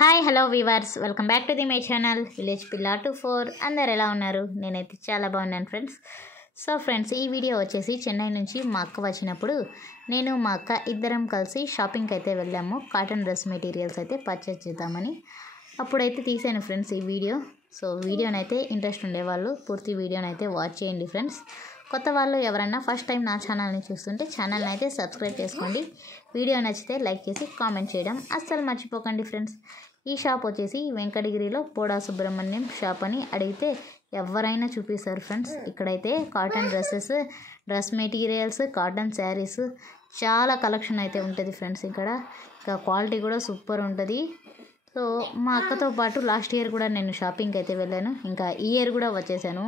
Hi hello weavers, welcome back to the my channel village పిల్లా 24. అందరు ఎలా ఉన్నారు? నేనైతే చాలా బాగున్నాను ఫ్రెండ్స్. సో ఫ్రెండ్స్, ఈ వీడియో వచ్చేసి చెన్నై నుంచి మా అక్క వచ్చినప్పుడు నేను మా అక్క ఇద్దరం కలిసి షాపింగ్కి అయితే వెళ్ళాము. కాటన్ డ్రెస్ మెటీరియల్స్ అయితే పర్చేజ్ చేద్దామని అప్పుడైతే తీసాను ఫ్రెండ్స్ ఈ వీడియో. సో వీడియోనైతే ఇంట్రెస్ట్ ఉండేవాళ్ళు పూర్తి వీడియోనైతే వాచ్ చేయండి ఫ్రెండ్స్. కొత్త వాళ్ళు ఎవరన్నా ఫస్ట్ టైం నా ఛానల్ని చూస్తుంటే ఛానల్ని అయితే సబ్స్క్రైబ్ చేసుకోండి. వీడియో నచ్చితే లైక్ చేసి కామెంట్ చేయడం అస్సలు మర్చిపోకండి ఫ్రెండ్స్. ఈ షాప్ వచ్చేసి వెంకటగిరిలో పోడా సుబ్రహ్మణ్యం షాప్ అని అడిగితే ఎవరైనా చూపిస్తారు ఫ్రెండ్స్. ఇక్కడైతే cotton dresses, dress materials, cotton saris చాలా కలెక్షన్ అయితే ఉంటుంది ఫ్రెండ్స్. ఇక్కడ ఇంకా క్వాలిటీ కూడా సూపర్ ఉంటుంది. సో మా అక్కతో పాటు లాస్ట్ ఇయర్ కూడా నేను షాపింగ్కి అయితే వెళ్ళాను. ఇంకా ఈ ఇయర్ కూడా వచ్చేసాను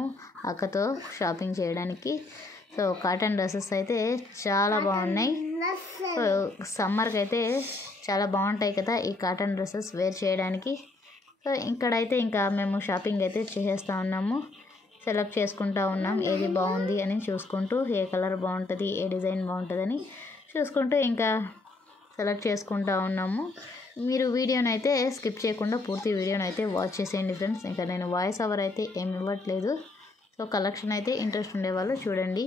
అక్కతో షాపింగ్ చేయడానికి. సో కాటన్ డ్రెస్సెస్ అయితే చాలా బాగున్నాయి. సో సమ్మర్కి అయితే చాలా బాగుంటాయి కదా ఈ కాటన్ డ్రెస్సెస్ వేర్ చేయడానికి. సో ఇక్కడైతే ఇంకా మేము షాపింగ్ అయితే చేసేస్తూ ఉన్నాము. సెలెక్ట్ చేసుకుంటూ ఉన్నాం ఏది బాగుంది అని చూసుకుంటూ, ఏ కలర్ బాగుంటుంది, ఏ డిజైన్ బాగుంటుందని చూసుకుంటూ ఇంకా సెలెక్ట్ చేసుకుంటూ ఉన్నాము. మీరు వీడియోనైతే స్కిప్ చేయకుండా పూర్తి వీడియోనైతే వాచ్ చేసేయండి ఫ్రెండ్స్. ఇంకా నేను వాయిస్ ఓవర్ అయితే ఏమి ఇవ్వట్లేదు. సో కలెక్షన్ అయితే ఇంట్రెస్ట్ ఉండేవాళ్ళు చూడండి.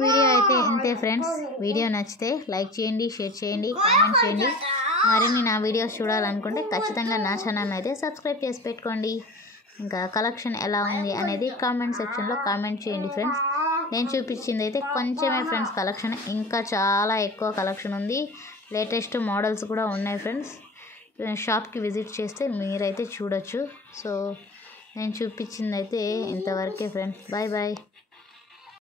వీడియో అయితే ఇంతే ఫ్రెండ్స్. వీడియో నచ్చితే లైక్ చేయండి, షేర్ చేయండి, కామెంట్ చేయండి. మరిన్ని నా వీడియోస్ చూడాలనుకుంటే ఖచ్చితంగా నా ఛానల్ అయితే సబ్స్క్రైబ్ చేసి పెట్టుకోండి. ఇంకా కలెక్షన్ ఎలా ఉంది అనేది కామెంట్ సెక్షన్లో కామెంట్ చేయండి ఫ్రెండ్స్. నేను చూపించింది అయితే కొంచెమే ఫ్రెండ్స్ కలెక్షన్, ఇంకా చాలా ఎక్కువ కలెక్షన్ ఉంది. లేటెస్ట్ మోడల్స్ కూడా ఉన్నాయి ఫ్రెండ్స్. షాప్కి విజిట్ చేస్తే మీరైతే చూడొచ్చు. సో నేను చూపించింది అయితే ఇంతవరకే ఫ్రెండ్స్. Bye bye.